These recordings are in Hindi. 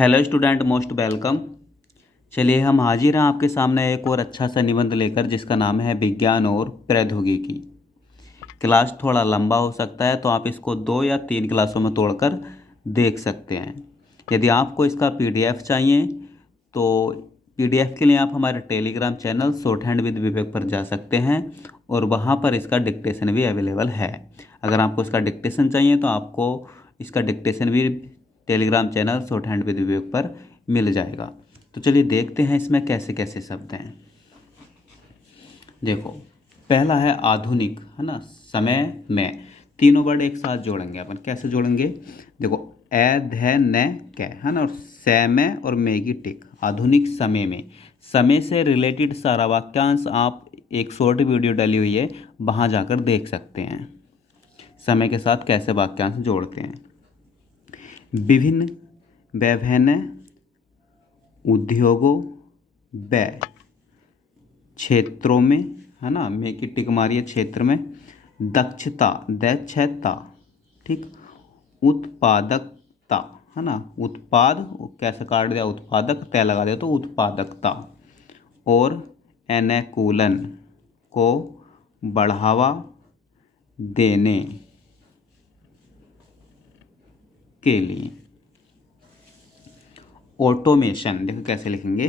Hello student, most welcome. चलिए हम हाजिर हैं आपके सामने एक और अच्छा सा निबंध लेकर, जिसका नाम है विज्ञान और प्रौद्योगिकी। क्लास थोड़ा लंबा हो सकता है, तो आप इसको 2 या 3 क्लासों में तोड़कर देख सकते हैं। यदि आपको इसका पीडीएफ चाहिए तो पीडीएफ के लिए आप हमारे Telegram channel shorthand with Vivek पर जा सकते हैं और वहाँ पर इसका डिक्टेशन भी अवेलेबल है। अगर आपको इसका डिक्टेशन चाहिए तो आपको इसका डिक्टेशन भी Telegram channel shorthand with Vivek पर मिल जाएगा। तो चलिए देखते हैं इसमें कैसे कैसे शब्द हैं। देखो, पहला है आधुनिक, है ना। समय में तीनों वर्ड एक साथ जोड़ेंगे अपन। कैसे जोड़ेंगे? देखो, ए ध न कै, है ना, और समय और में की टिक। आधुनिक समय में, समय से रिलेटेड सारा वाक्यांश आप एक शॉर्ट वीडियो डली हुई है, वहाँ जाकर देख सकते हैं समय के साथ कैसे वाक्यांश जोड़ते हैं। विभिन्न विभिन्न उद्योगों व क्षेत्रों में, है ना, में की टिक मारिए, क्षेत्र में। दक्षता, दक्षता, ठीक। उत्पादकता, है ना, उत्पाद कैसे काट दिया, उत्पादक तय लगा दिया तो उत्पादकता। और अनुकूलन को बढ़ावा देने के लिए। ऑटोमेशन, देखो कैसे लिखेंगे।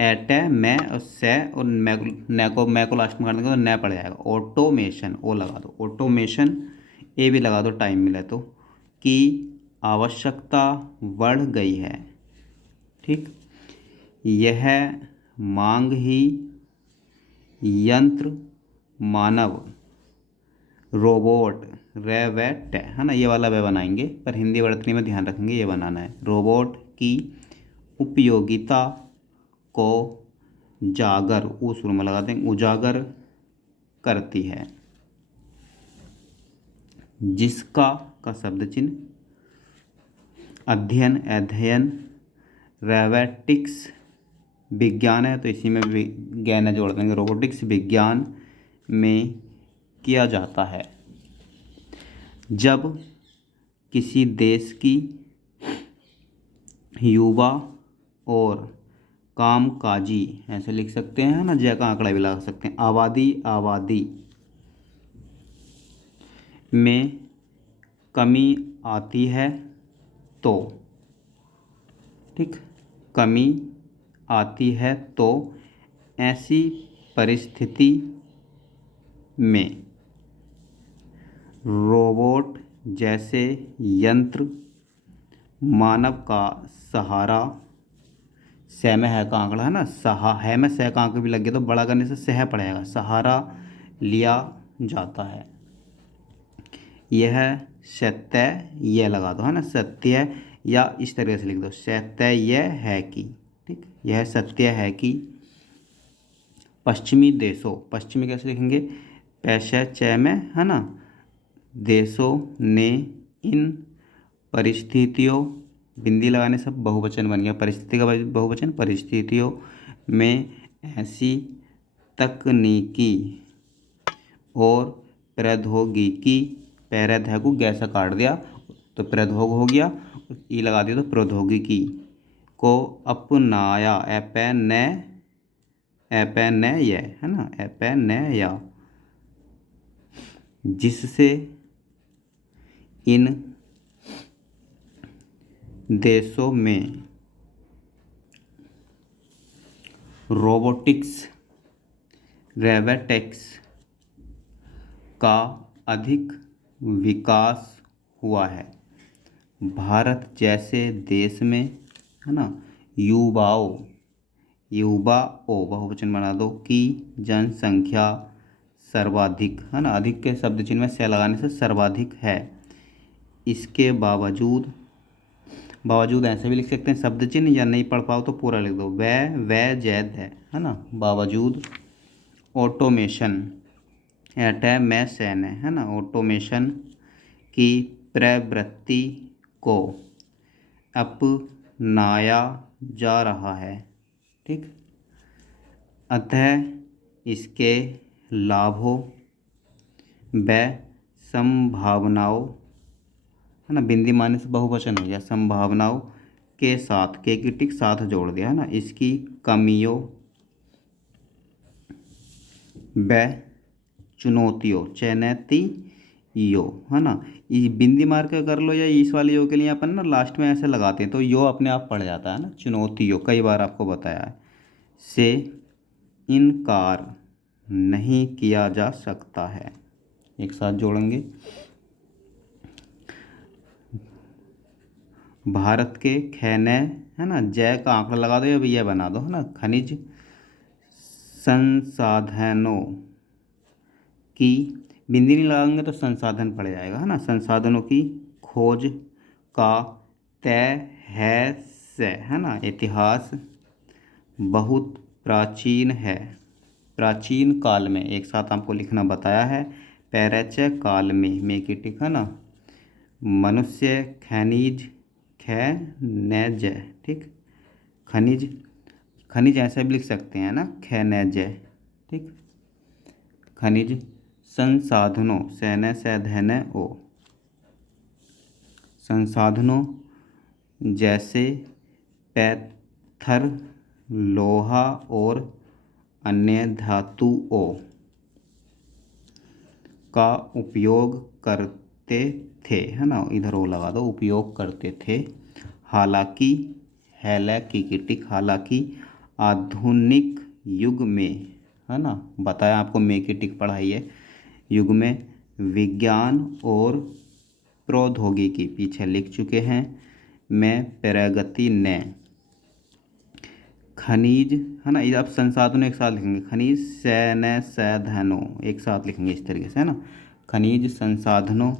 एटे मैं और से और मैं को लास्ट में करने के तो न पड़ जाएगा। ऑटोमेशन, ओ लगा दो, ऑटोमेशन ए भी लगा दो टाइम मिले तो, की आवश्यकता बढ़ गई है, ठीक। यह मांग ही यंत्र, मानव, रोबोट, रेवेट, है ना, ये वाला वे बनाएंगे, पर हिंदी वर्तनी में ध्यान रखेंगे, ये बनाना है। रोबोट की उपयोगिता को जागर, ऊ शुरू में लगा देंगे, उजागर करती है। जिसका का शब्द चिन्ह अध्ययन, अध्ययन, रोबोटिक्स विज्ञान है तो इसी में विज्ञान जोड़ देंगे। रोबोटिक्स विज्ञान में किया जाता है। जब किसी देश की युवा और कामकाजी, ऐसे लिख सकते हैं ना, जय का आंकड़ा भी लगा सकते हैं, आबादी में कमी आती है तो, ठीक, कमी आती है तो ऐसी परिस्थिति में रोबोट जैसे यंत्र मानव का सहारा, सह में है का आंकड़ा, है ना, सहा है में सह का आंकड़ा भी लग गया तो बड़ा करने से सह पड़ेगा, सहारा लिया जाता है। यह सत्य, यह लगा दो, है ना, सत्य, या इस तरह से लिख दो, सत्य यह है कि, ठीक, यह सत्य है कि पश्चिमी देशों, पश्चिमी कैसे लिखेंगे, पैशा च में, है ना, देशों ने इन परिस्थितियों, बिंदी लगाने से बहुवचन बन गया, परिस्थिति का बहुवचन, परिस्थितियों में ऐसी तकनीकी और प्रौद्योगिकी, पैरध को गैसा काट दिया तो प्रौद्योग हो गया, ई लगा दिया तो प्रौद्योगिकी को अपनाया, एपन ये, है ना, एपन या, जिससे इन देशों में रोबोटिक्स, रोबोटिक्स का अधिक विकास हुआ है। भारत जैसे देश में, है ना, युवाओं, युवाओं बहुवचन बना दो, की जनसंख्या सर्वाधिक, है ना, अधिक के शब्द चिन्ह में से लगाने से सर्वाधिक है। इसके बावजूद, बावजूद ऐसे भी लिख सकते हैं शब्द चिन्ह, या नहीं पढ़ पाओ तो पूरा लिख दो, वह जैद है ना, बावजूद ऑटोमेशन, एटै में सैन है ना, ऑटोमेशन की प्रवृत्ति को अपनाया जा रहा है, ठीक। अतः इसके लाभों व संभावनाओं, है ना, बिंदी माने से बहुवचन हो गया, संभावनाओं के साथ, के की टिक साथ जोड़ दिया है ना, इसकी कमियों व चुनौतियों, चुनौती यो, है ना। ये बिंदी मार के कर लो या इस वाले यो के लिए अपन ना लास्ट में ऐसे लगाते हैं तो यो अपने आप पड़ जाता है ना, चुनौतियों, कई बार आपको बताया है, से इनकार नहीं किया जा सकता है। एक साथ जोड़ेंगे, भारत के खैने, है ना, जय का आंकड़ा लगा दो या भैया बना दो, है ना, खनिज संसाधनों की, बिंदी नहीं लगाएंगे तो संसाधन पड़ जाएगा, है ना, संसाधनों की खोज का तय है ना, इतिहास बहुत प्राचीन है, प्राचीन काल में, एक साथ आपको लिखना बताया है, पैरैचय काल में की टिक, है ना, मनुष्य खनिज खनिज, ठीक, खनिज, खनिज ऐसे भी लिख सकते हैं ना, खनिज, ठीक, खनिज संसाधनों, सैन्य से धैन्य ओ, संसाधनों जैसे पत्थर, लोहा और अन्य धातुओं का उपयोग करते थे, है ना, इधर वो लगा दो, उपयोग करते थे, हालांकि, की टिक, हालांकि आधुनिक युग में, है ना, बताया आपको, में की टिक पढ़ाई है, युग में विज्ञान और प्रौद्योगिकी, पीछे लिख चुके हैं, में प्रगति ने खनिज, है ना, ये आप संसाधनों एक साथ लिखेंगे, खनिज सैन्य साधनों एक साथ लिखेंगे इस तरीके से, है ना, खनिज संसाधनों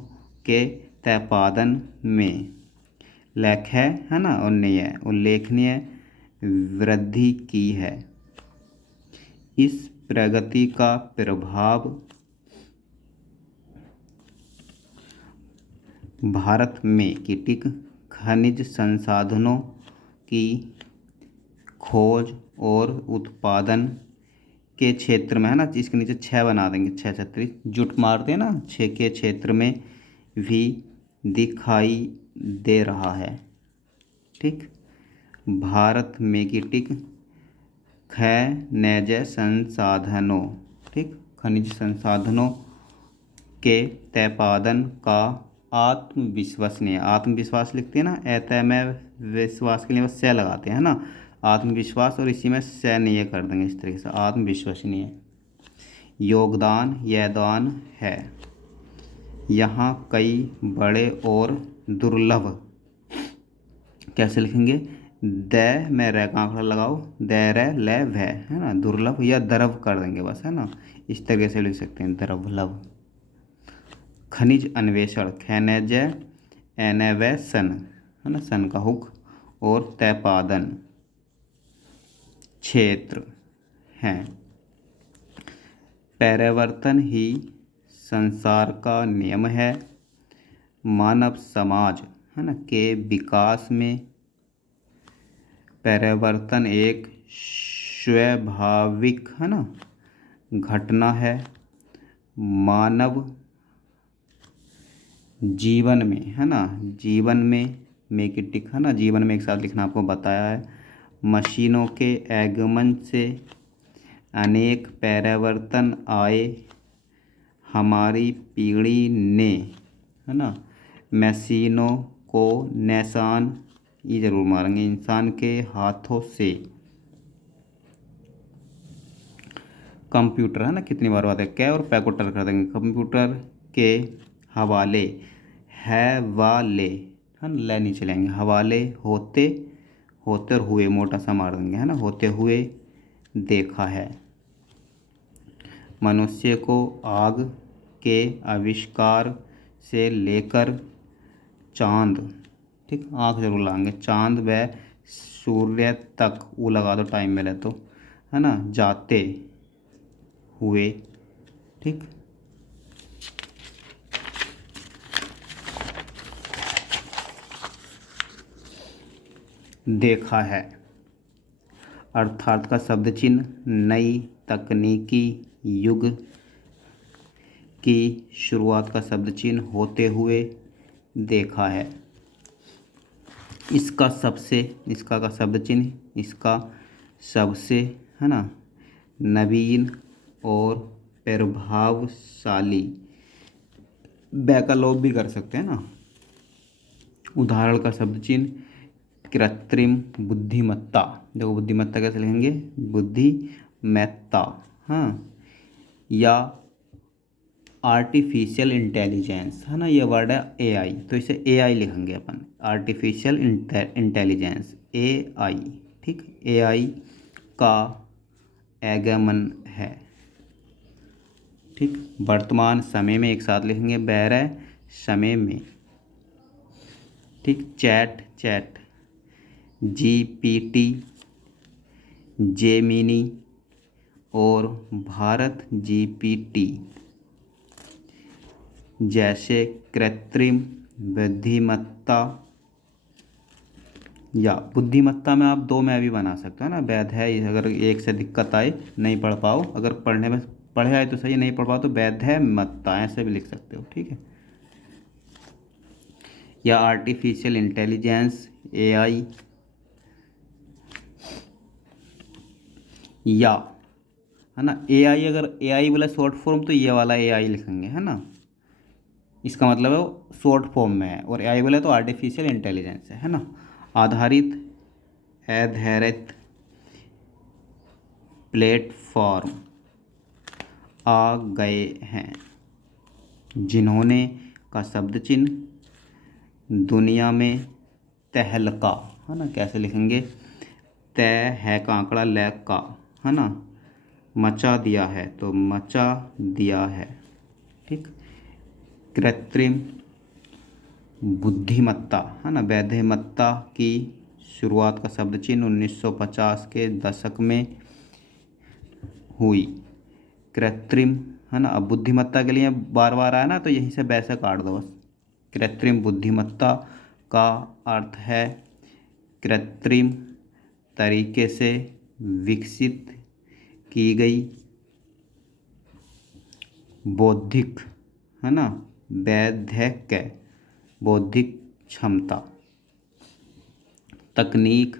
के उत्पादन में लेख है ना, उल्लेखनीय वृद्धि की है। इस प्रगति का प्रभाव भारत में कीटिक खनिज संसाधनों की खोज और उत्पादन के क्षेत्र में, है ना, इसके नीचे 6 बना देंगे, 6 छत्तीस जुट मारते हैं ना, 6 के क्षेत्र में भी दिखाई दे रहा है, ठीक। भारत में कीटिक खनिज संसाधनों, ठीक, खनिज संसाधनों के उत्पादन का आत्मविश्वसनीय, आत्मविश्वास लिखते हैं ना, ऐतय में विश्वास के लिए बस से लगाते हैं ना, आत्मविश्वास, और इसी में सैन्य कर देंगे इस तरीके से, आत्मविश्वसनीय योगदान, यदान है। यहाँ कई बड़े और दुर्लभ, कैसे लिखेंगे, द में रे का आंकड़ा लगाओ, द रे ले व, है ना, दुर्लभ या द्रव कर देंगे बस, है ना, इस तरीके से लिख सकते हैं, द्रवलभ। खनिज अन्वेषण, खनिज अन्वेषण, है ना, सन का हुक, और उत्पादन क्षेत्र हैं। परिवर्तन ही संसार का नियम है। मानव समाज, है ना, के विकास में परिवर्तन एक स्वाभाविक, है ना, घटना है। मानव जीवन में, है ना, जीवन में की टिक, है ना, जीवन में एक साथ लिखना आपको बताया है। मशीनों के आगमन से अनेक परिवर्तन आए। हमारी पीढ़ी ने, है ना, मशीनों को निशान, ये जरूर मारेंगे, इंसान के हाथों से कंप्यूटर, है ना, कितनी बार बात है, कै और पै को टर कर देंगे, कंप्यूटर के हवाले, है वाले, है ना, ले नहीं चलेंगे, हवाले होते होते और हुए मोटा सा मार देंगे, है ना, होते हुए देखा है। मनुष्य को आग के आविष्कार से लेकर चांद, ठीक, आँख जरूर लाएंगे, चांद व सूर्य तक, वो लगा दो टाइम मिले तो, है ना, जाते हुए, ठीक, देखा है। अर्थात का शब्द चिन्ह, नई तकनीकी युग की शुरुआत का शब्द चिन्ह, होते हुए देखा है। इसका का शब्द चिन्ह, इसका सबसे, है ना, नवीन और प्रभावशाली, बैकलोप भी कर सकते हैं ना। उदाहरण का शब्द चिन्ह कृत्रिम बुद्धिमत्ता। देखो बुद्धिमत्ता कैसे लिखेंगे, बुद्धिमत्ता, हाँ, या आर्टिफिशियल इंटेलिजेंस, है ना, ये वर्ड है एआई, तो इसे एआई लिखेंगे अपन, आर्टिफिशियल इंटेलिजेंस, एआई। ठीक, एआई का आगमन है। ठीक, वर्तमान समय में एक साथ लिखेंगे, बहरे समय में। ठीक, चैट, जीपीटी, जेमिनी और भारत जीपीटी जैसे कृत्रिम बुद्धिमत्ता, या बुद्धिमत्ता में आप दो में भी बना सकते हो ना, वैध है, अगर एक से दिक्कत आए, नहीं पढ़ पाओ, अगर पढ़ने में पढ़े आए तो सही, नहीं पढ़ पाओ तो वैध है मत्ता, ऐसे भी लिख सकते हो। ठीक है, या आर्टिफिशियल इंटेलिजेंस, एआई, या, है ना, एआई, अगर एआई बोला शॉर्ट फॉर्म तो ये वाला एआई लिखेंगे, है ना, इसका मतलब है वो शॉर्ट फॉर्म में है, और एआई बोले तो आर्टिफिशियल इंटेलिजेंस है ना। आधारित, आधारित प्लेटफॉर्म आ गए हैं, जिन्होंने का शब्द चिन्ह दुनिया में तहलका, है ना, कैसे लिखेंगे, तय है का आंकड़ा, लैक का, है ना, मचा दिया है, तो मचा दिया है। ठीक, कृत्रिम बुद्धिमत्ता, है ना, वैधमत्ता की शुरुआत का शब्द चिन्ह 1950 के दशक में हुई। कृत्रिम, है ना, अब बुद्धिमत्ता के लिए बार बार आया ना, तो यहीं से वैसे काट दो बस। कृत्रिम बुद्धिमत्ता का अर्थ है कृत्रिम तरीके से विकसित की गई बौद्धिक, है ना, वैधक्य, बौद्धिक क्षमता। तकनीक,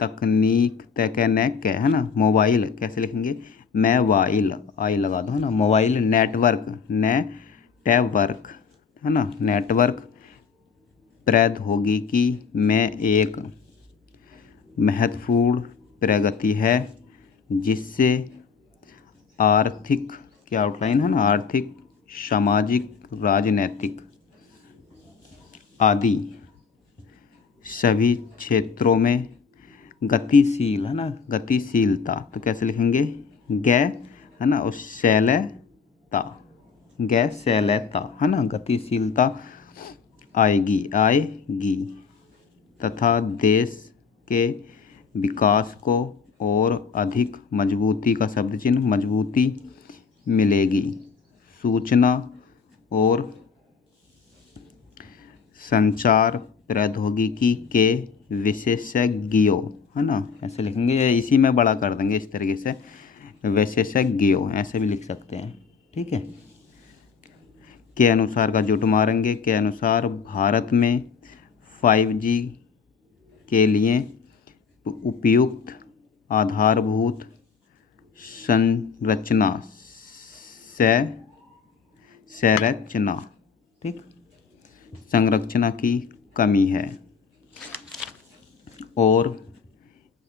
तकनीक, है ना, मोबाइल कैसे लिखेंगे, मोबाइल, आई लगा दो, है ना, मोबाइल, नेटवर्क, नेटवर्क, है ना, नेटवर्क प्रौद्योगिकी में एक महत्वपूर्ण प्रगति है, जिससे आर्थिक, क्या आउटलाइन है ना, आर्थिक, सामाजिक, राजनैतिक आदि सभी क्षेत्रों में गतिशील, है ना, गतिशीलता, तो कैसे लिखेंगे, गै, है ना, और शैलता, गैशैलता, है ना, गतिशीलता आएगी तथा देश के विकास को और अधिक मजबूती का शब्द चिन्ह, मजबूती मिलेगी। सूचना और संचार प्रौद्योगिकी के विशेषज्ञों, है ना, ऐसे लिखेंगे, या इसी में बड़ा कर देंगे इस तरीके से, विशेषज्ञों ऐसे भी लिख सकते हैं। ठीक है, के अनुसार का जुट मारेंगे, के अनुसार भारत में 5G के लिए उपयुक्त आधारभूत संरचना, संरचना, ठीक, संरचना की कमी है, और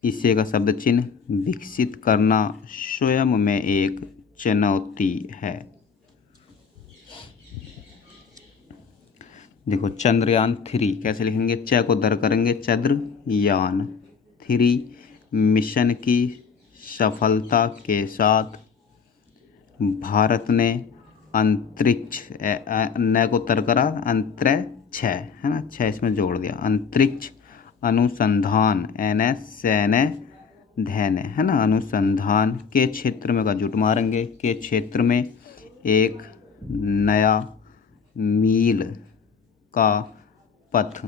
इसे का शब्द चिन्ह विकसित करना स्वयं में एक चुनौती है। देखो चंद्रयान 3 कैसे लिखेंगे, च को दर करेंगे, चंद्रयान 3 मिशन की सफलता के साथ भारत ने अंतरिक्ष, न को तर करा, अंतरिक्ष, है ना, 6 इसमें जोड़ दिया, अंतरिक्ष अनुसंधान, धैन, है ना, अनुसंधान के क्षेत्र में का जुट मारेंगे, के क्षेत्र में एक नया मील का पथ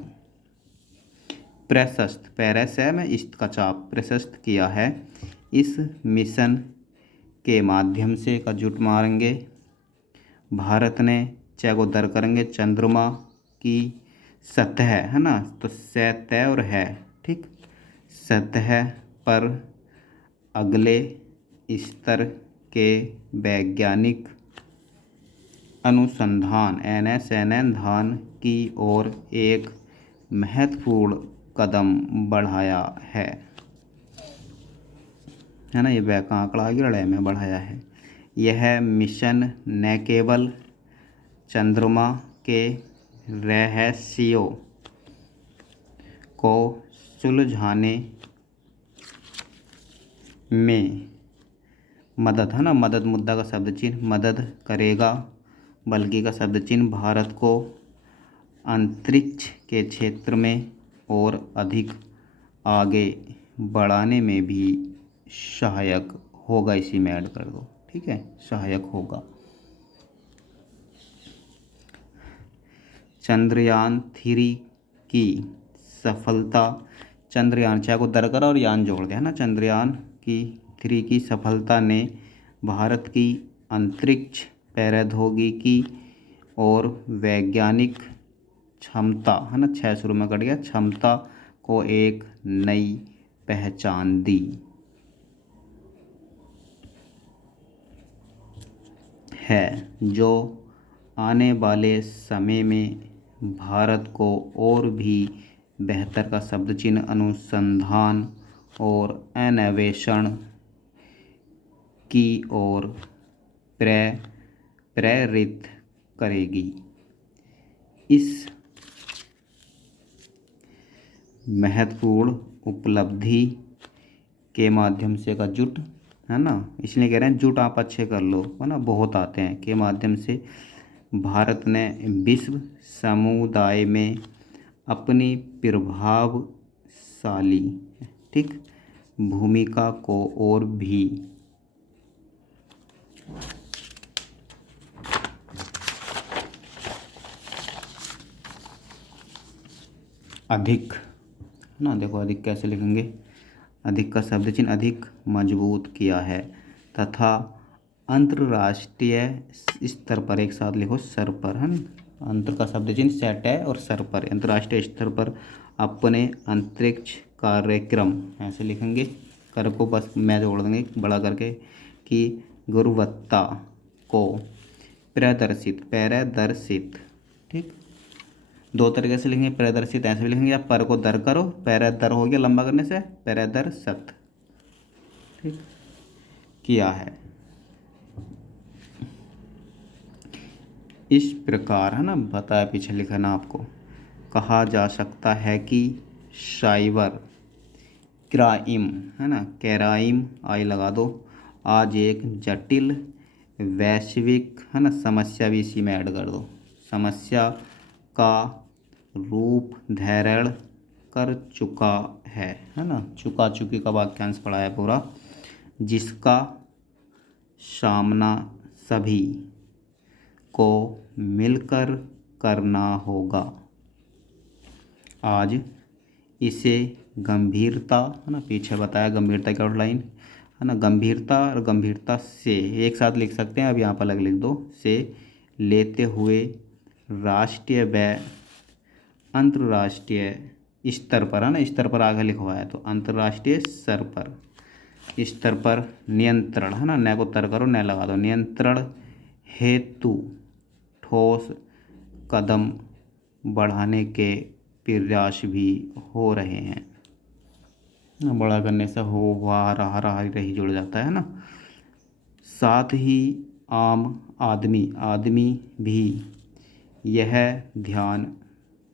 प्रशस्त, पैरस में इस्त का चाप प्रशस्त किया है। इस मिशन के माध्यम से का जुट मारेंगे, भारत ने, च को दर करेंगे, चंद्रमा की सतह है ना, तो सतह और है, ठीक। सतह पर अगले स्तर के वैज्ञानिक अनुसंधान की ओर एक महत्वपूर्ण कदम बढ़ाया है ना। ये वह का आंकड़ा आगे लड़ाई में बढ़ाया है। यह मिशन न केवल चंद्रमा के रहस्यों को सुलझाने में मदद, है ना, मदद मुद्दा का शब्द चिन्ह मदद करेगा, बल्कि का शब्द चिन्ह भारत को अंतरिक्ष के क्षेत्र में और अधिक आगे बढ़ाने में भी सहायक होगा। इसी में ऐड कर दो, ठीक है, सहायक होगा। चंद्रयान 3 की सफलता, चंद्रयान, चाहे को दर करा और यान जोड़ दिया, है ना। चंद्रयान 3 की सफलता ने भारत की अंतरिक्ष प्रौद्योगिकी और वैज्ञानिक क्षमता, है ना, 6 शुरू में कट गया, क्षमता को एक नई पहचान दी है, जो आने वाले समय में भारत को और भी बेहतर का शब्द चिन्ह अनुसंधान और अन्वेषण की ओर प्रेरित करेगी। इस महत्वपूर्ण उपलब्धि के माध्यम से का जुट, है ना, इसलिए कह रहे हैं जुट आप अच्छे कर लो, है ना, बहुत आते हैं, के माध्यम से भारत ने विश्व समुदाय में अपनी प्रभावशाली, ठीक, भूमिका को और भी अधिक, है ना, देखो अधिक कैसे लिखेंगे, अधिक का शब्द चिन्ह अधिक मजबूत किया है तथा अंतर्राष्ट्रीय स्तर पर, एक साथ लिखो, सर पर, है ना, अंतर का शब्द चिन्ह सेट है और सर पर, अंतर्राष्ट्रीय स्तर पर अपने अंतरिक्ष कार्यक्रम, ऐसे लिखेंगे, कर को बस मैं जोड़ देंगे बड़ा करके, कि गुणवत्ता को प्रदर्शित, ठीक। दो तरीके से लिखेंगे, प्रदर्शित ऐसे भी लिखेंगे, या पर को दर करो, पैरदर हो गया लंबा करने से, प्रदर्शित, ठीक, किया है। इस प्रकार, है ना, बताया पीछे लिखा ना आपको, कहा जा सकता है कि साइबर क्राइम, है ना, क्राइम आई लगा दो, आज एक जटिल वैश्विक, है ना, समस्या भी इसी में ऐड कर दो, समस्या का रूप धारण कर चुका है ना, चुका चुकी का वाक्यांश पढ़ा है पूरा, जिसका सामना सभी को मिलकर करना होगा। आज इसे गंभीरता, है ना, पीछे बताया गंभीरता की आउटलाइन, है ना, गंभीरता और गंभीरता से एक साथ लिख सकते हैं, अब यहाँ पर अलग लिख दो, से लेते हुए राष्ट्रीय व अंतर्राष्ट्रीय स्तर पर, है ना, स्तर पर आगे लिखवाया तो अंतर्राष्ट्रीय स्तर पर नियंत्रण, है ना, न को तर करो, न लगा दो, नियंत्रण हेतु ठोस कदम बढ़ाने के प्रयास भी हो रहे हैं। बड़ा करने से हो वहा रहा रही जुड़ जाता है ना। साथ ही आम आदमी भी यह ध्यान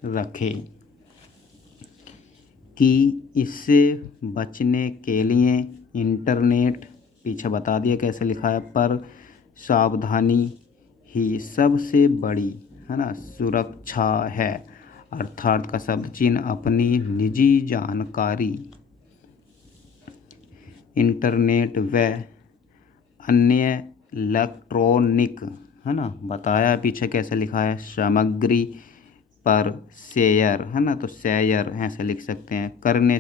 रखे कि इससे बचने के लिए इंटरनेट, पीछे बता दिया कैसे लिखा है, पर सावधानी ही सबसे बड़ी, है ना, सुरक्षा है, अर्थात का शब्द चिन्ह अपनी निजी जानकारी इंटरनेट व अन्य इलेक्ट्रॉनिक, है ना, बताया पीछे कैसे लिखा है, सामग्री पर शेयर, है ना, तो शेयर ऐसे लिख सकते हैं, करने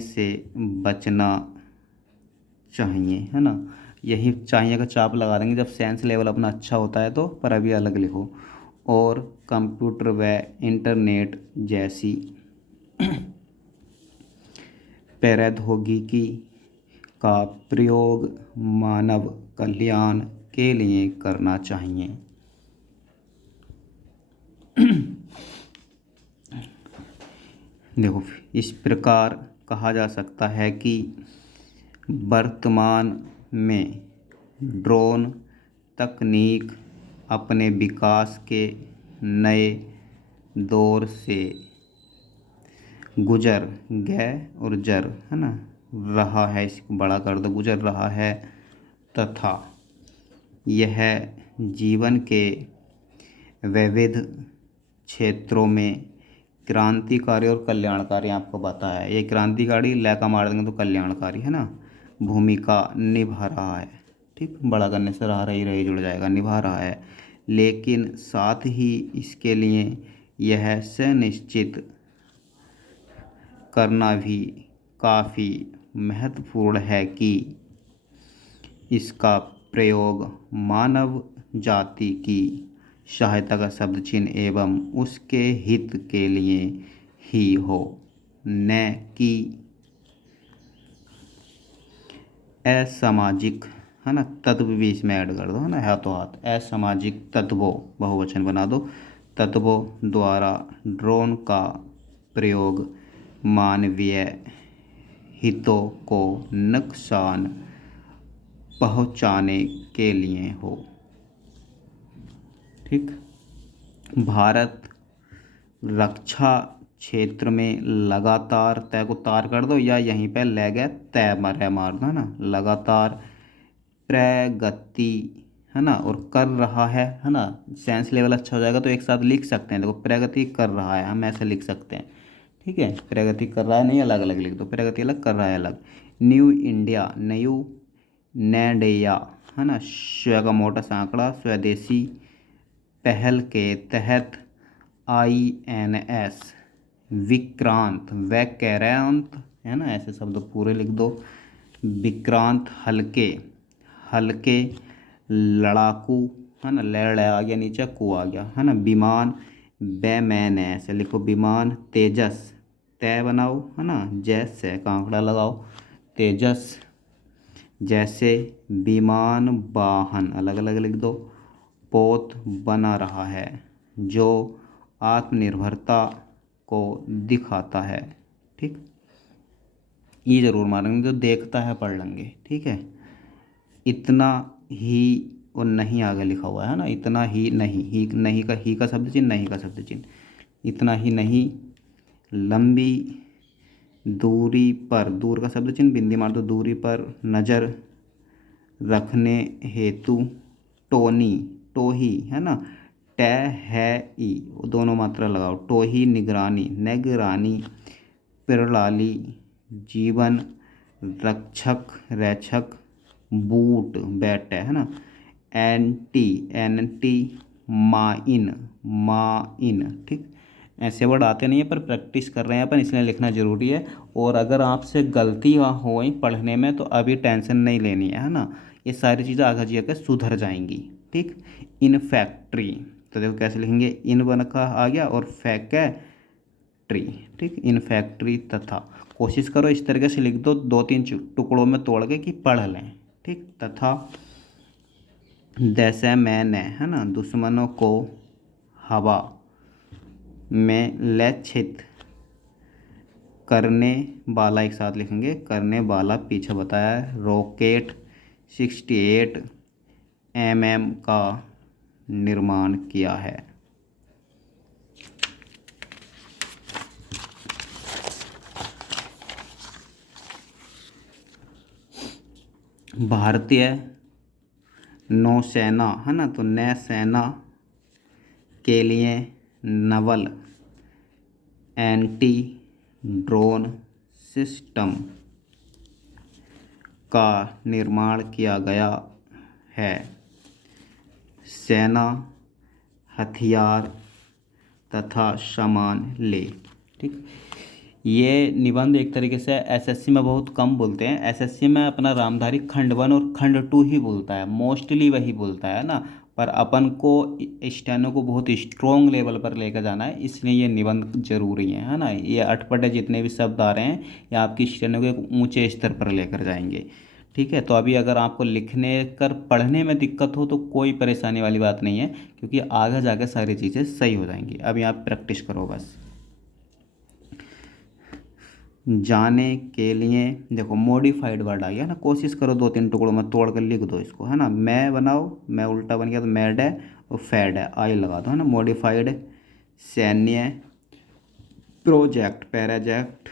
से बचना चाहिए, है ना, यही चाहिए का चाप लगा देंगे जब सेंस लेवल अपना अच्छा होता है तो, पर अभी अलग लिखो। और कंप्यूटर व इंटरनेट जैसी प्रौद्योगिकी का प्रयोग मानव कल्याण के लिए करना चाहिए। देखो, इस प्रकार कहा जा सकता है कि वर्तमान में ड्रोन तकनीक अपने विकास के नए दौर से गुजर गए और जर है ना रहा है, इसको बड़ा कर दो, गुजर रहा है तथा यह जीवन के विविध क्षेत्रों में क्रांतिकारी और कल्याणकारी, आपको बताया है ये क्रांतिकारी लैका मार देंगे तो कल्याणकारी है ना भूमिका निभा रहा है। ठीक, बड़ा करने से रहा रही रही जुड़ जाएगा, निभा रहा है। लेकिन साथ ही इसके लिए यह सुनिश्चित करना भी काफ़ी महत्वपूर्ण है कि इसका प्रयोग मानव जाति की सहायता का शब्द चिन्ह एवं उसके हित के लिए ही हो, न कि असामाजिक है ना तत्व भी इसमें ऐड कर दो है ना, हाथों हाथ असामाजिक तत्वों, बहुवचन बना दो, तत्वों द्वारा ड्रोन का प्रयोग मानवीय हितों को नुकसान पहुंचाने के लिए हो। ठीक, भारत रक्षा क्षेत्र में लगातार, तय को तार कर दो या यहीं पे ले गए तय मारना ना, लगातार प्रगति है ना और कर रहा है ना। सेंस लेवल अच्छा हो जाएगा तो एक साथ लिख सकते हैं। देखो, प्रगति कर रहा है, हम ऐसे लिख सकते हैं। ठीक है, प्रगति कर रहा है नहीं अलग अलग लिख दो, प्रगति अलग कर रहा है अलग। न्यू इंडिया, न्यू नैंडिया है ना, स्व का मोटा सांकड़ा, स्वदेशी पहल के तहत INS विक्रांत, वैक्रांत है ना, ऐसे शब्द पूरे लिख दो। विक्रांत हल्के हल्के लड़ाकू है ना, लड़ आ गया नीचे, कू आ गया है ना। विमान बैमैन है, ऐसे लिखो। विमान तेजस, तय बनाओ है ना, जैसे कांकड़ा लगाओ, तेजस जैसे विमान वाहन अलग अलग लिख दो। पोत बना रहा है, जो आत्मनिर्भरता को दिखाता है। ठीक, ये जरूर मारेंगे, जो देखता है पढ़ लेंगे। ठीक है, इतना ही और नहीं आगे लिखा हुआ है ना, इतना ही नहीं, ही नहीं का, ही का शब्द चिन्ह, नहीं का शब्द चिन्ह, इतना ही नहीं, लंबी दूरी पर, दूर का शब्द चिन्ह बिंदी मार दो, दूरी पर नज़र रखने हेतु टोनी, टोही है ना, ट है ई, दोनों मात्रा लगाओ, टोही निगरानी, निगरानी प्रणाली, जीवन रक्षक रक्षक, बूट बैट है ना, एंटी एंटी माइन माइन। ठीक, ऐसे वर्ड आते नहीं है पर प्रैक्टिस कर रहे हैं अपन, इसलिए लिखना ज़रूरी है। और अगर आपसे गलती हो पढ़ने में तो अभी टेंशन नहीं लेनी है ना, ये सारी चीज़ें आगे जाकर सुधर जाएंगी। ठीक, इन फैक्ट्री, तो देखो कैसे लिखेंगे, इन बन का आ गया और फैक्ट्री। ठीक, इन फैक्ट्री तथा, कोशिश करो इस तरीके से लिख दो, 2-3 टुकड़ों में तोड़ के कि पढ़ लें। ठीक, तथा जैसे मैंने है ना, दुश्मनों को हवा में लक्षित करने वाला, एक साथ लिखेंगे, करने वाला पीछे बताया है, रॉकेट 68 mm का निर्माण किया है। भारतीय नौसेना है ना, तो नौसेना के लिए नवल एंटी ड्रोन सिस्टम का निर्माण किया गया है। सेना हथियार तथा सामान ले। ठीक, ये निबंध एक तरीके से एसएससी में बहुत कम बोलते हैं। एसएससी में अपना रामधारी खंड 1 और खंड 2 ही बोलता है, मोस्टली वही बोलता है ना, पर अपन को स्टेनो को बहुत स्ट्रॉन्ग लेवल पर लेकर जाना है, इसलिए ये निबंध जरूरी है ना। ये अटपटे जितने भी शब्द आ रहे हैं ये आपकी स्टेनो को एक ऊंचे स्तर पर लेकर जाएंगे। ठीक है, तो अभी अगर आपको लिखने कर पढ़ने में दिक्कत हो तो कोई परेशानी वाली बात नहीं है, क्योंकि आगे जाके सारी चीज़ें सही हो जाएंगी। अभी आप प्रैक्टिस करो बस। जाने के लिए देखो मॉडिफाइड वर्ड आ गया ना, कोशिश करो 2-3 टुकड़ों में तोड़ कर लिख दो इसको, है ना। मैं बनाओ, मैं उल्टा बन गया तो मैड है, और फैड है, आई लगा दो, है ना। मॉडिफाइड सैन्य, प्रोजेक्ट पैराजेक्ट,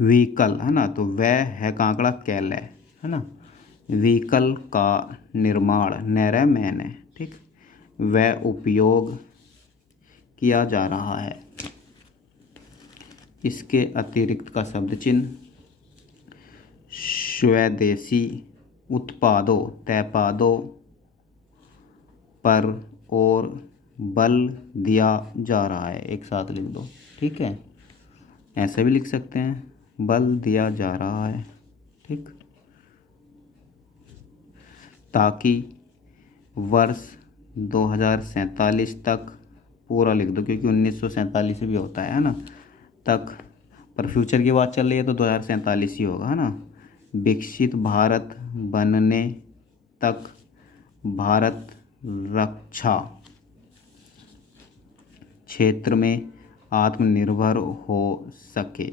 व्हीकल, है ना, तो वह है कांकड़ा कैल है ना। व्हीकल का निर्माण नैर मैन है, ठीक। वह उपयोग किया जा रहा है। इसके अतिरिक्त का शब्द चिन्ह स्वदेशी उत्पादों तैपादों पर और बल दिया जा रहा है, एक साथ लिख दो, ठीक है। ऐसे भी लिख सकते हैं, बल दिया जा रहा है, ठीक। ताकि वर्ष 2047 तक पूरा लिख दो, क्योंकि 1947 भी होता है ना, तक, पर फ्यूचर की बात चल रही है तो 2047 ही होगा, है ना। विकसित भारत बनने तक भारत रक्षा क्षेत्र में आत्मनिर्भर हो सके,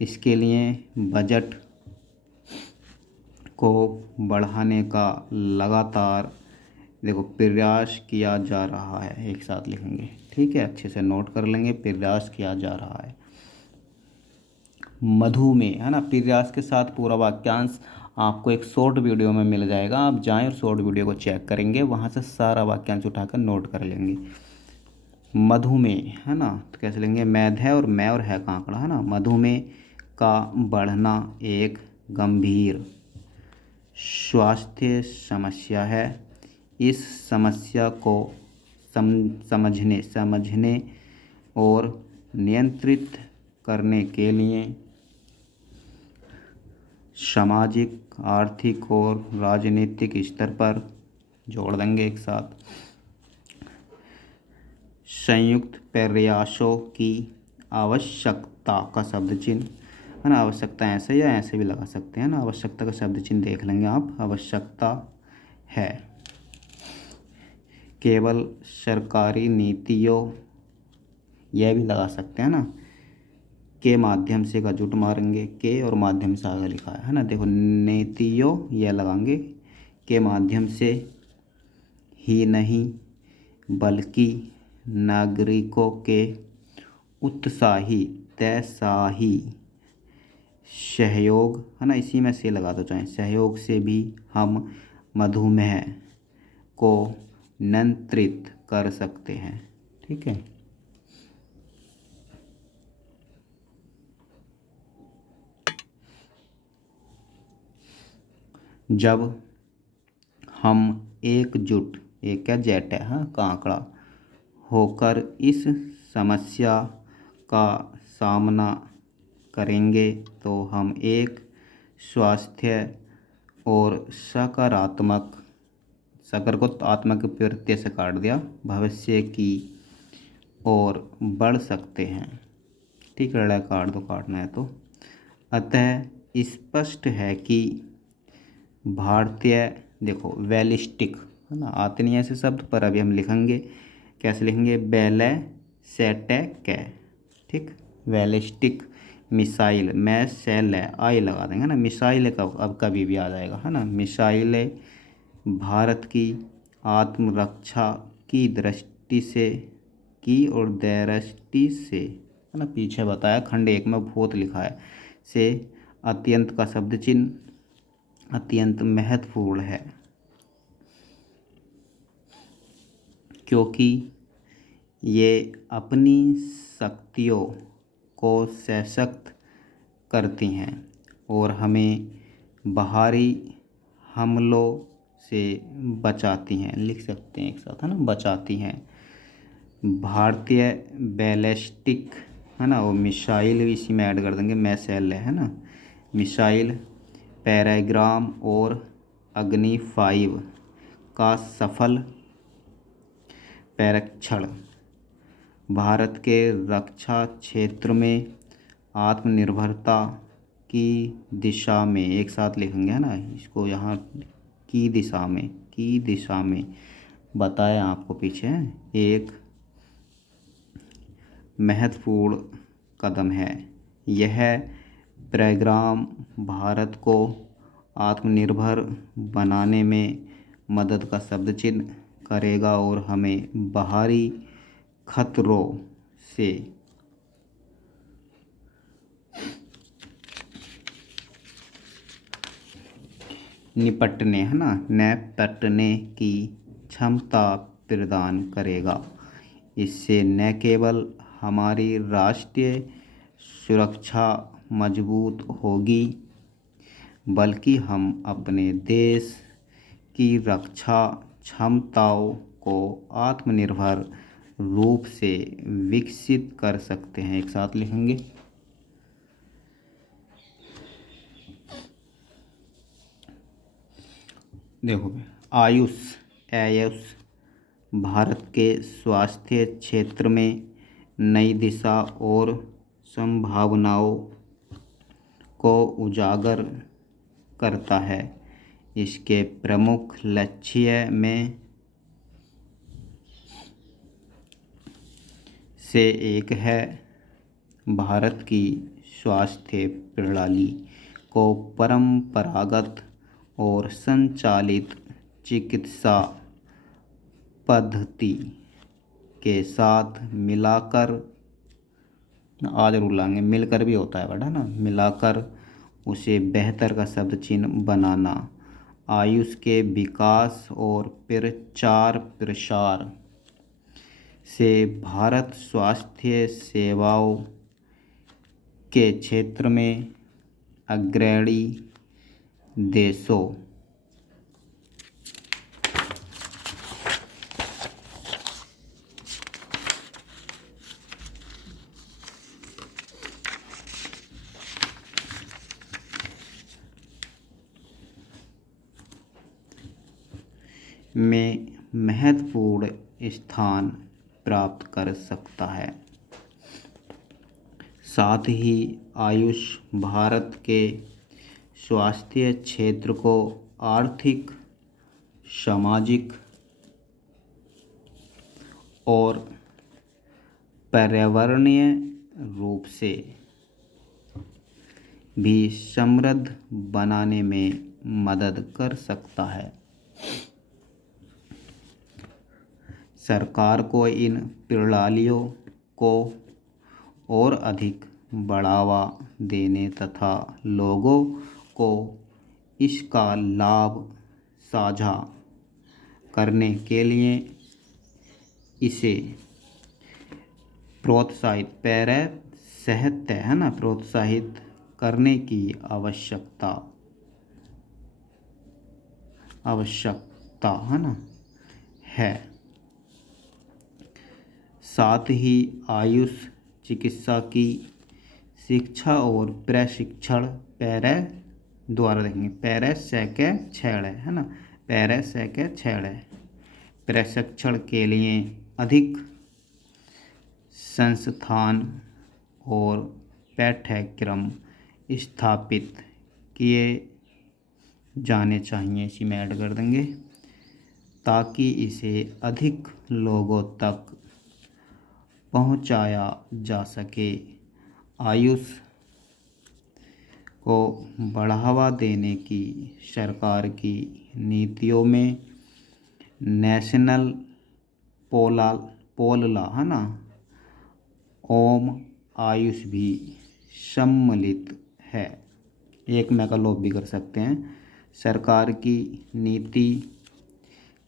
इसके लिए बजट को बढ़ाने का लगातार देखो प्रयास किया जा रहा है, एक साथ लिखेंगे, ठीक है। अच्छे से नोट कर लेंगे, प्रयास किया जा रहा है। मधुमेह, है ना, प्रयास के साथ पूरा वाक्यांश आपको एक शॉर्ट वीडियो में मिल जाएगा, आप जाएं और शॉर्ट वीडियो को चेक करेंगे, वहाँ से सारा वाक्यांश उठाकर नोट कर लेंगे। मधुमेह, है ना, तो कैसे लेंगे, मैद है और मैं और है कांकड़ा, है ना। मधुमेह का बढ़ना एक गंभीर स्वास्थ्य समस्या है। इस समस्या को समझने और नियंत्रित करने के लिए सामाजिक, आर्थिक और राजनीतिक स्तर पर जोड़ देंगे एक साथ संयुक्त प्रयासों की आवश्यकता का शब्द चिन्ह, है ना। आवश्यकता ऐसे या ऐसे भी लगा सकते हैं ना, आवश्यकता का शब्द चिन्ह देख लेंगे आप, आवश्यकता है। केवल सरकारी नीतियों, यह भी लगा सकते हैं ना, के माध्यम से का जुट मारेंगे, के और माध्यम से आगे लिखा है ना। देखो नीतियों यह लगाएंगे, के माध्यम से ही नहीं बल्कि नागरिकों के उत्साही तैसाही सहयोग, है ना, इसी में से लगा दो चाहे, सहयोग से भी हम मधुमेह को नियंत्रित कर सकते हैं, ठीक है। जब हम एकजुट, एक क्या जेट है, हाँ कांकड़ा, होकर इस समस्या का सामना करेंगे तो हम एक स्वास्थ्य और सकारात्मक, सकर को आत्मक प्रत्यय से काट दिया, भविष्य की ओर बढ़ सकते हैं, ठीक है। काट दो, काटना है तो। अतः स्पष्ट है कि भारतीय, देखो बैलिस्टिक, है ना, आते नहीं ऐसे शब्द, पर अभी हम लिखेंगे, कैसे लिखेंगे, बैलिस्टिक, ठीक। बैलिस्टिक मिसाइल, मैं सेल है, आई लगा देंगे ना, मिसाइल का अब कभी भी आ जाएगा, है ना। मिसाइल भारत की आत्मरक्षा की दृष्टि से, की और दृष्टि से, है ना, पीछे बताया खंड 1 में बहुत लिखा है, से अत्यंत का शब्द चिन्ह अत्यंत महत्वपूर्ण है, क्योंकि ये अपनी शक्तियों को सशक्त करती हैं और हमें बाहरी हमलों से बचाती हैं, लिख सकते हैं एक साथ, है ना, बचाती हैं। भारतीय बैलिस्टिक, है ना, वो मिसाइल भी इसी में ऐड कर देंगे, मैसेल है ना, मिसाइल पैराग्राम और अग्नि 5 का सफल परीक्षण। भारत के रक्षा क्षेत्र में आत्मनिर्भरता की दिशा में, एक साथ लिखेंगे है ना इसको, यहाँ की दिशा में बताया आपको पीछे, एक महत्वपूर्ण कदम है। यह प्रोग्राम भारत को आत्मनिर्भर बनाने में मदद का शब्द चिन्ह करेगा और हमें बाहरी खतरों से निपटने की क्षमता प्रदान करेगा। इससे न केवल हमारी राष्ट्रीय सुरक्षा मजबूत होगी, बल्कि हम अपने देश की रक्षा क्षमताओं को आत्मनिर्भर रूप से विकसित कर सकते हैं। एक साथ लिखेंगे। देखो, आयुष भारत के स्वास्थ्य क्षेत्र में नई दिशा और संभावनाओं को उजागर करता है। इसके प्रमुख लक्ष्य में से एक है भारत की स्वास्थ्य प्रणाली को परंपरागत और संचालित चिकित्सा पद्धति के साथ मिलाकर, आज रुलाएंगे, मिलकर भी होता है बड़ा ना, मिलाकर उसे बेहतर का शब्द चिन्ह बनाना। आयुष के विकास और प्रचार प्रसार से भारत स्वास्थ्य सेवाओं के क्षेत्र में अग्रणी देशों में महत्वपूर्ण स्थान प्राप्त कर सकता है। साथ ही आयुष भारत के स्वास्थ्य क्षेत्र को आर्थिक, सामाजिक और पर्यावरणीय रूप से भी समृद्ध बनाने में मदद कर सकता है। सरकार को इन प्रणालियों को और अधिक बढ़ावा देने तथा लोगों को इसका लाभ साझा करने के लिए इसे प्रोत्साहित करने की आवश्यकता है ना है। साथ ही आयुष चिकित्सा की शिक्षा और प्रशिक्षण प्रशिक्षण के लिए अधिक संस्थान और पाठ्यक्रम स्थापित किए जाने चाहिए, इसी में ऐड कर देंगे, ताकि इसे अधिक लोगों तक पहुंचाया जा सके। आयुष को बढ़ावा देने की सरकार की नीतियों में नेशनल पोलला है ना, ओम आयुष भी सम्मिलित है। एक में का लोप भी कर सकते हैं। सरकार की नीति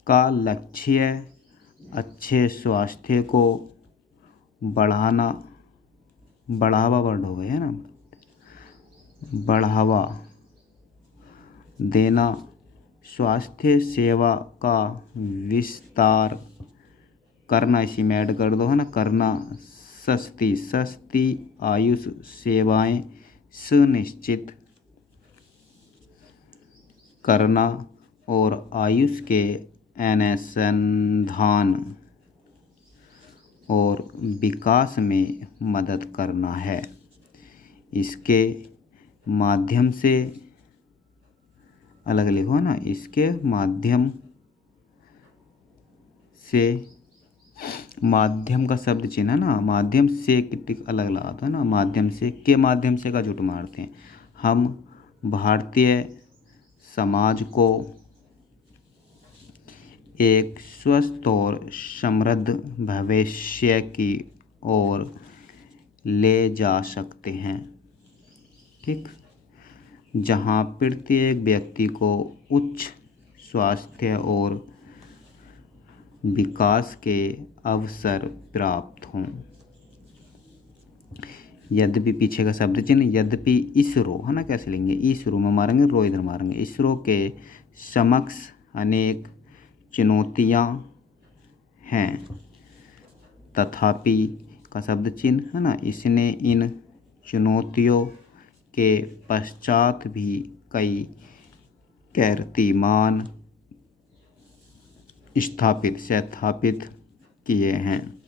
का लक्ष्य अच्छे स्वास्थ्य को बढ़ावा देना, स्वास्थ्य सेवा का विस्तार करना, इसी में ऐड कर दो है ना, करना, सस्ती आयुष सेवाएं सुनिश्चित करना और आयुष के अनुसंधान और विकास में मदद करना है। इसके माध्यम से अलग लिखो ना, इसके माध्यम से, माध्यम का शब्द चिन्ह है ना, माध्यम से की टिक अलग लगाता है ना, माध्यम से के माध्यम से का जुट मारते हैं। हम भारतीय समाज को एक स्वस्थ और समृद्ध भविष्य की ओर ले जा सकते हैं। ठीक, जहाँ प्रत्येक व्यक्ति को उच्च स्वास्थ्य और विकास के अवसर प्राप्त हों। यद्यपि पीछे का शब्द चिन्ह, यद्यपि इसरो है ना, कैसे लेंगे, इसरो में मारेंगे, रो इधर मारेंगे। इसरो के समक्ष अनेक चुनौतियाँ हैं, तथापि का शब्द चिन्ह है ना, इसने इन चुनौतियों के पश्चात भी कई कीर्तिमान स्थापित किए हैं।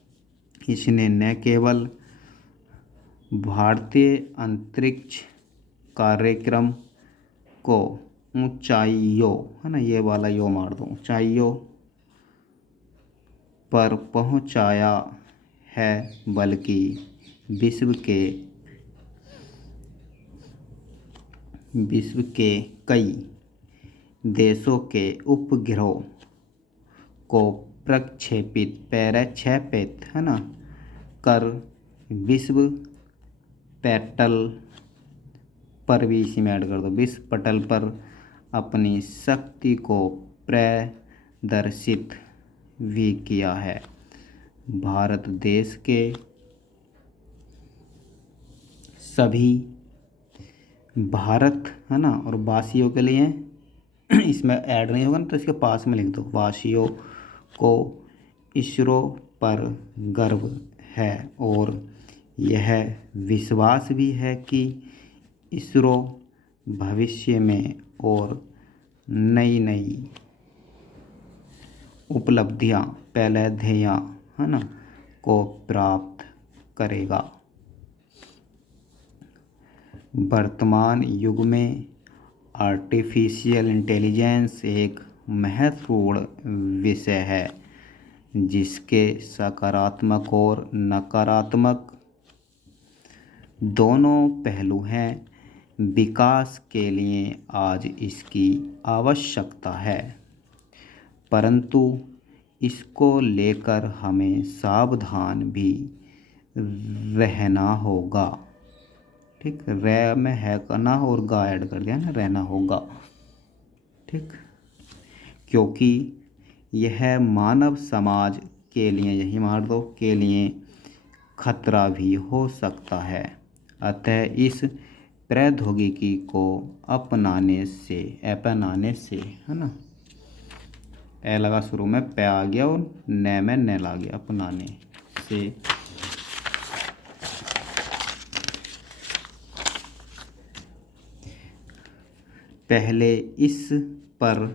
इसने न केवल भारतीय अंतरिक्ष कार्यक्रम को ऊंचाइयों है ना, ये वाला यो मार दो, ऊंचाइयों पर पहुंचाया है, बल्कि विश्व के कई देशों के उपग्रहों को प्रक्षेपित है ना कर विश्व पटल पर भी इसी में ऐड कर दो, विश्व पटल पर अपनी शक्ति को प्रदर्शित भी किया है। भारत देश के सभी भारत है ना और वासियों के लिए इसमें ऐड नहीं होगा ना, तो इसके पास में लिख दो, वासियों को इसरो पर गर्व है और यह विश्वास भी है कि इसरो भविष्य में और नई नई उपलब्धियां, उपलब्धियां है ना को प्राप्त करेगा। वर्तमान युग में आर्टिफिशियल इंटेलिजेंस एक महत्वपूर्ण विषय है, जिसके सकारात्मक और नकारात्मक दोनों पहलू हैं। विकास के लिए आज इसकी आवश्यकता है, परंतु इसको लेकर हमें सावधान भी रहना होगा। ठीक, रह में है करना और गा ऐड कर दिया ना, रहना होगा। ठीक, क्योंकि यह मानव समाज के लिए, यही मार दो, के लिए खतरा भी हो सकता है। अतः इस प्रौद्योगिकी को अपनाने से है ना, ए लगा शुरू में, पे आ गया और न में न ला गया, अपनाने से पहले इस पर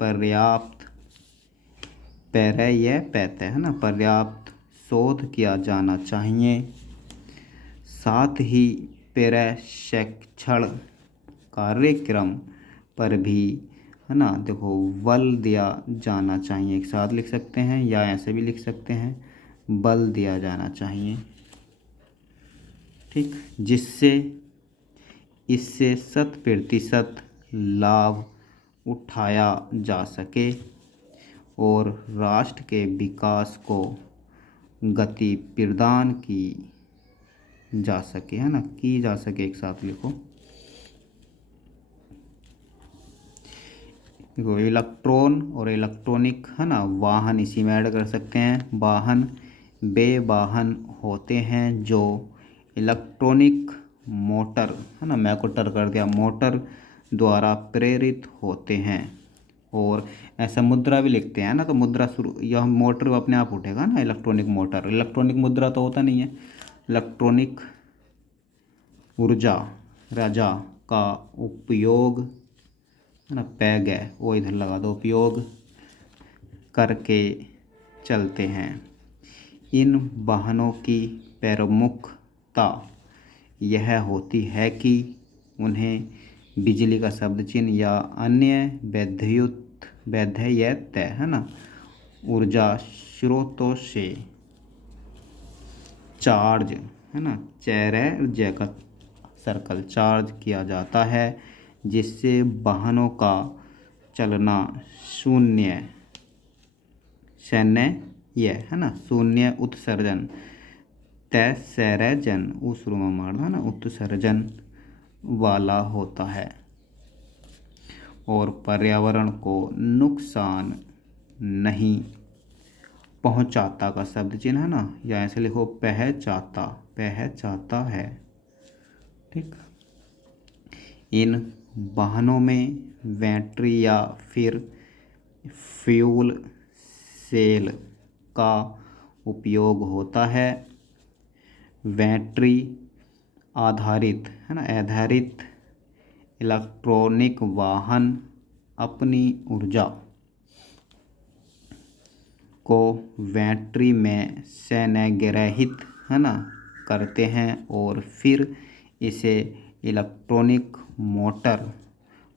पर्याप्त है ना, पर्याप्त शोध किया जाना चाहिए। साथ ही प्रशिक्षण कार्यक्रम पर भी है ना, देखो, बल दिया जाना चाहिए। एक साथ लिख सकते हैं या ऐसे भी लिख सकते हैं, बल दिया जाना चाहिए। ठीक, जिससे इससे 100% लाभ उठाया जा सके और राष्ट्र के विकास को गति प्रदान की जा सके, है ना, की जा सके। एक साथ लिखो, देखो, इलेक्ट्रॉन और इलेक्ट्रॉनिक है ना, वाहन इसी में ऐड कर सकते हैं। वाहन वे वाहन होते हैं जो इलेक्ट्रॉनिक मोटर है ना, मैं को टर कर दिया, मोटर द्वारा प्रेरित होते हैं। और ऐसा मुद्रा भी लिखते हैं ना, तो मुद्रा शुरू, यह मोटर अपने आप उठेगा ना, इलेक्ट्रॉनिक मोटर। इलेक्ट्रॉनिक मुद्रा तो होता नहीं है। इलेक्ट्रॉनिक ऊर्जा राजा का उपयोग है ना, पैग है वो इधर लगा दो, उपयोग करके चलते हैं। इन वाहनों की प्रमुखता यह होती है कि उन्हें बिजली का शब्द चिन्ह या अन्य वैद्युत है ना ऊर्जा स्रोतों से चार्ज है ना जय का सर्कल चार्ज किया जाता है, जिससे वाहनों का चलना शून्य उत्सर्जन तैसैरजन उस रूम मार है ना उत्सर्जन वाला होता है और पर्यावरण को नुकसान नहीं पहुंचाता का शब्द चिन्ह है ना, या ऐसे लिखो पहचाता है। ठीक। इन वाहनों में बैटरी या फिर फ्यूल सेल का उपयोग होता है। बैटरी आधारित इलेक्ट्रॉनिक वाहन अपनी ऊर्जा को बैटरी में संग्रहित है ना करते हैं और फिर इसे इलेक्ट्रॉनिक मोटर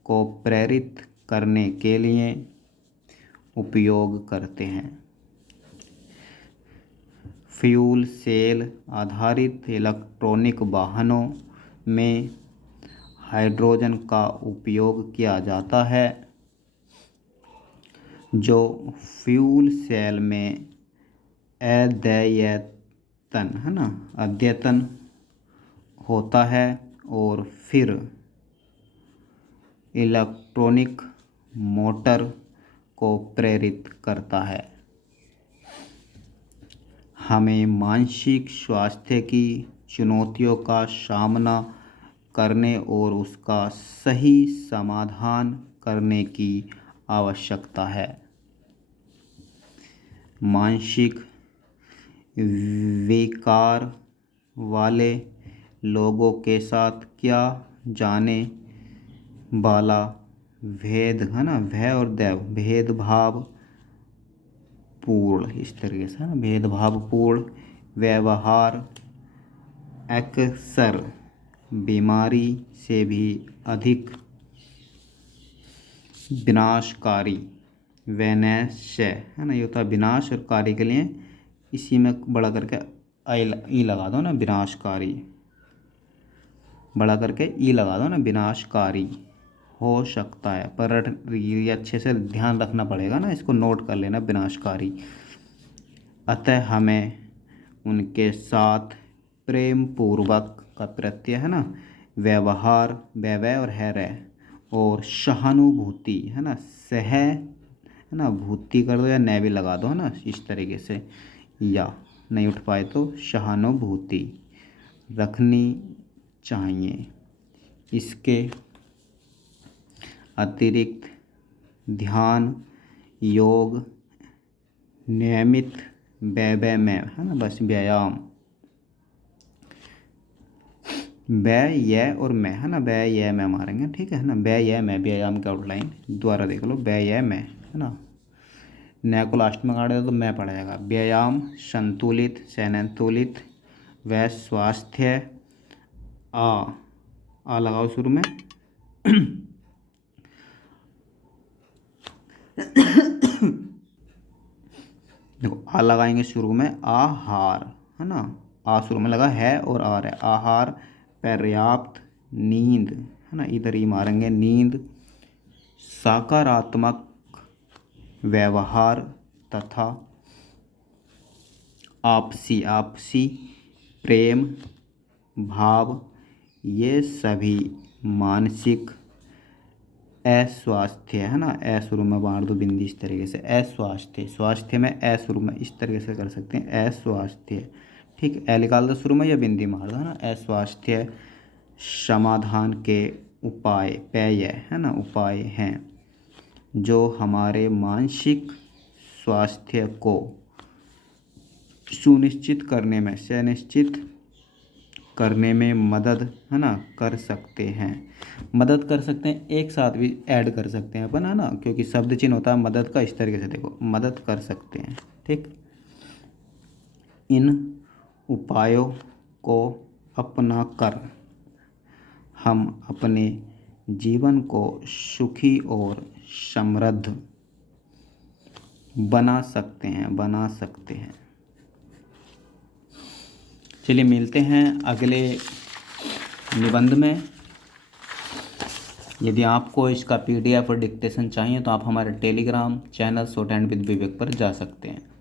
को प्रेरित करने के लिए उपयोग करते हैं। फ्यूल सेल आधारित इलेक्ट्रॉनिक वाहनों में हाइड्रोजन का उपयोग किया जाता है, जो फ्यूल सेल में अद्यतन होता है और फिर इलेक्ट्रॉनिक मोटर को प्रेरित करता है। हमें मानसिक स्वास्थ्य की चुनौतियों का सामना करने और उसका सही समाधान करने की आवश्यकता है। मानसिक विकार वाले लोगों के साथ किया जाने वाला भय और भेदभाव पूर्ण इस तरीके से भेदभावपूर्ण व्यवहार अक्सर बीमारी से भी अधिक विनाशकारी वैनस्य है ना, ये होता है विनाश और कार्य के लिए इसी में बड़ा करके ई लगा दो ना विनाशकारी, बड़ा करके ई लगा दो ना विनाशकारी हो सकता है, पर ये अच्छे से ध्यान रखना पड़ेगा ना, इसको नोट कर लेना विनाशकारी। अतः हमें उनके साथ प्रेम पूर्वक का प्रत्यय है ना व्यवहार वैवय और हैरय और सहानुभूति है ना है ना भूति कर दो या न भी लगा दो है ना इस तरीके से, या नहीं उठ पाए तो सहानुभूति रखनी चाहिए। इसके अतिरिक्त ध्यान योग नियमित व्यायाम में है ना बस व्यायाम और मैं है ना में मारेंगे। ठीक है ना व्यायाम का आउटलाइन द्वारा देख लो व्यायाम है ना न को लास्ट में काट दो तो मैं पड़ जाएगा। व्यायाम संतुलित व स्वास्थ्य आ लगाओ शुरू में देखो आ लगाएंगे शुरू में आहार है ना आ शुरू में लगा है और आ रहा है आहार पर्याप्त नींद है ना इधर ही मारेंगे नींद सकारात्मक व्यवहार तथा आपसी प्रेम भाव ये सभी मानसिक अस्वास्थ्य है ना शुरू में बांट दो बिंदी इस तरीके से स्वास्थ्य में शुरू में इस तरीके से कर सकते हैं अस्वास्थ्य। ठीक है निकाल दो शुरू में या बिंदी मार दो है ना अस्वास्थ्य समाधान के उपाय हैं जो हमारे मानसिक स्वास्थ्य को सुनिश्चित करने में सुनिश्चित करने में मदद, है ना, कर सकते हैं। मदद कर सकते हैं एक साथ भी ऐड कर सकते हैं अपन, है ना, क्योंकि शब्द चिन्ह होता है मदद का। इस तरीके से देखो, मदद कर सकते हैं। ठीक, इन उपायों को अपना कर हम अपने जीवन को सुखी और समृद्ध बना सकते हैं। चलिए मिलते हैं अगले निबंध में। यदि आपको इसका PDF और डिक्टेशन चाहिए तो आप हमारे Telegram channel shorthand with Vivek पर जा सकते हैं।